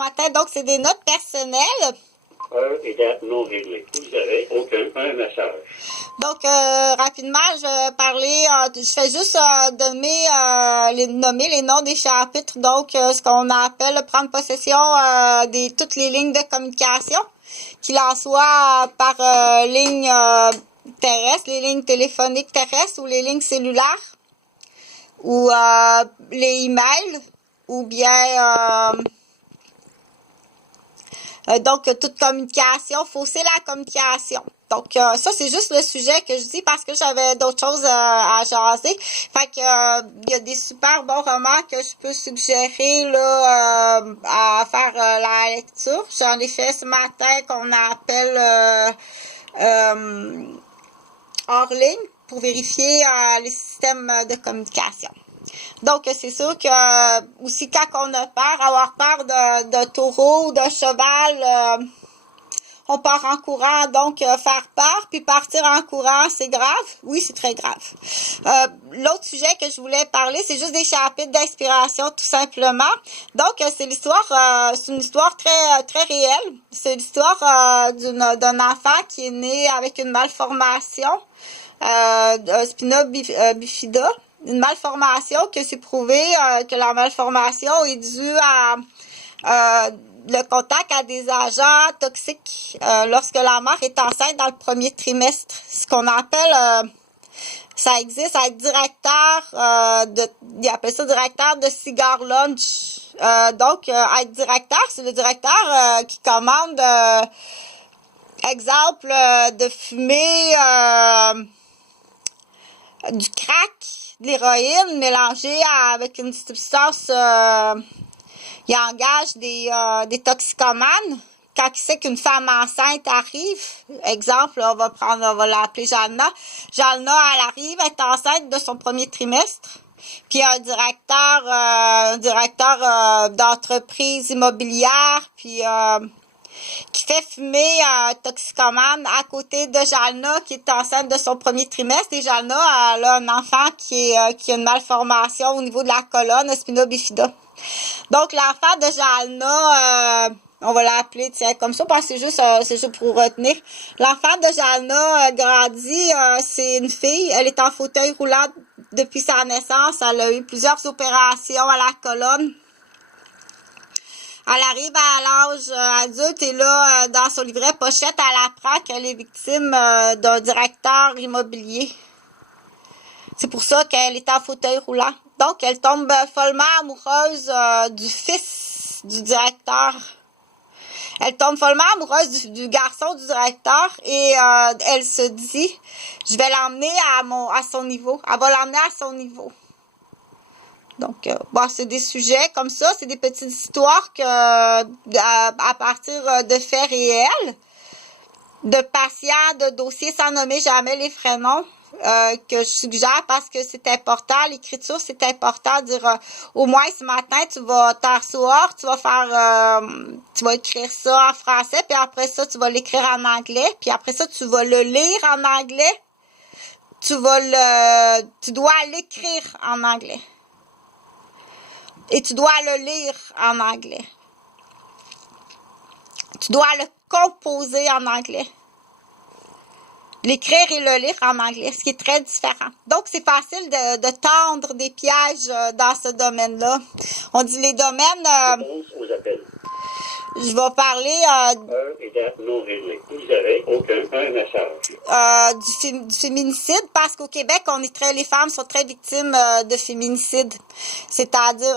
matin. Donc, c'est des notes personnelles. Heure et date non réglée. Vous avez un message. Donc, rapidement, je vais parler, je fais juste nommer les noms des chapitres. Donc, ce qu'on appelle prendre possession de toutes les lignes de communication, qu'il en soit par ligne terrestre, les lignes téléphoniques terrestres ou les lignes cellulaires, ou les emails, ou bien... donc, toute communication, fausser la communication. Donc, ça, c'est juste le sujet que je dis parce que j'avais d'autres choses à jaser. Fait que, il y a des super bons romans que je peux suggérer, là, à faire la lecture. J'en ai fait ce matin qu'on appelle hors ligne pour vérifier les systèmes de communication. Donc, c'est sûr que aussi quand on a peur, avoir peur d'un taureau ou d'un cheval, on part en courant. Donc, faire peur puis partir en courant, c'est grave? Oui, c'est très grave. L'autre sujet que je voulais parler, c'est juste des chapitres d'inspiration, tout simplement. Donc, c'est une histoire très, très réelle. C'est l'histoire d'un enfant qui est né avec une malformation, un spina bifida. Une malformation que c'est prouvé que la malformation est due à le contact à des agents toxiques lorsque la mère est enceinte dans le premier trimestre. Ce qu'on appelle, ça existe, être directeur, ils appellent ça directeur de cigar lunch. Donc, être directeur, c'est le directeur qui commande, exemple, de fumer du crack, de l'héroïne mélangée avec une substance, il engage des toxicomanes. Quand il sait qu'une femme enceinte arrive, exemple, on va l'appeler Jalna. Jalna, elle arrive, elle est enceinte de son premier trimestre. Puis un directeur d'entreprise immobilière, puis qui fait fumer un toxicomane à côté de Jalna qui est enceinte de son premier trimestre. Et Jalna, elle a un enfant qui a une malformation au niveau de la colonne, spina bifida. Donc, l'enfant de Jalna, on va l'appeler, tiens, comme ça, parce que c'est juste pour retenir. L'enfant de Jalna grandit, c'est une fille, elle est en fauteuil roulant depuis sa naissance, elle a eu plusieurs opérations à la colonne. Elle arrive à l'âge adulte et là, dans son livret pochette, elle apprend qu'elle est victime d'un directeur immobilier. C'est pour ça qu'elle est en fauteuil roulant. Donc, elle tombe follement amoureuse du fils du directeur. Elle tombe follement amoureuse du garçon du directeur et elle se dit, je vais l'emmener à son niveau. Elle va l'emmener à son niveau. Donc, c'est des sujets comme ça, c'est des petites histoires que à partir de faits réels, de patients, de dossiers sans nommer jamais les vrais noms, que je suggère parce que c'est important. L'écriture, c'est important. Dire au moins ce matin, tu vas t'asseoir, tu vas écrire ça en français, puis après ça, tu vas l'écrire en anglais, puis après ça, tu vas le lire en anglais. Tu dois l'écrire en anglais. Et tu dois le lire en anglais. Tu dois le composer en anglais. L'écrire et le lire en anglais, ce qui est très différent. Donc, c'est facile de tendre des pièges dans ce domaine-là. On dit les domaines... je vais parler... Heure et date non réglée. Vous avez un message. Du féminicide, parce qu'au Québec, les femmes sont très victimes de féminicide. C'est-à-dire...